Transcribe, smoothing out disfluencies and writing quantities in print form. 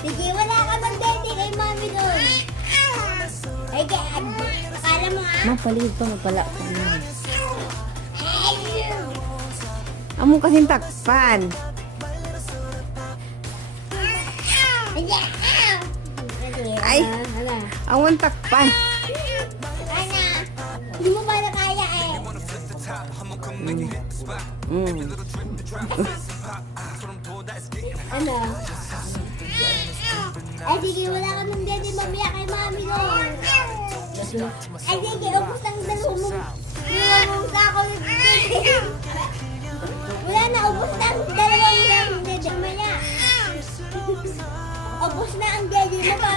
Sige, wala ka mag-dede kay mami doon. Ay, akala mo Mapaligid pa, mapala ko na. Amo kasing takpan. Ay, awon takpan. Ana, hindi mo ba na kaya eh? Ano? Ay, sige, wala ka ng dede mamaya kay mami doon. Ay, sige, ubus ang dalawa mo. Ubus ako yung dede. Wala na, ubus na ang dalawa mo ng dede mamaya. Ubus na ang dede mo pa